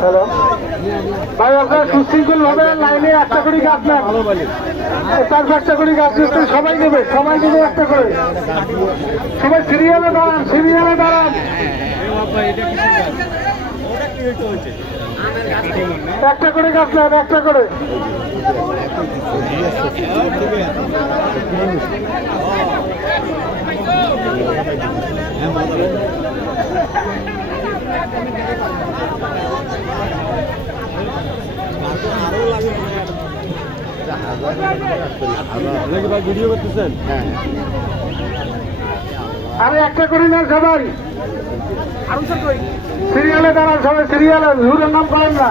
Hello ভাই, আপনার সুশৃঙ্খল ভাবে লাইনে একটা করে গাছ নেন, 4-5টা করে গাছ নিতে সবাই নেবে, একটা করে, সবাই সিরিয়ালে দাঁড়ান, একটা করে গাছ নেন, একটা করে। ভিডিও করতেছেন? আরে একটা করে নেন সবাই, সিরিয়ালে দাঁড়ান, সবাই সিরিয়ালে, হুরের নাম করেন না।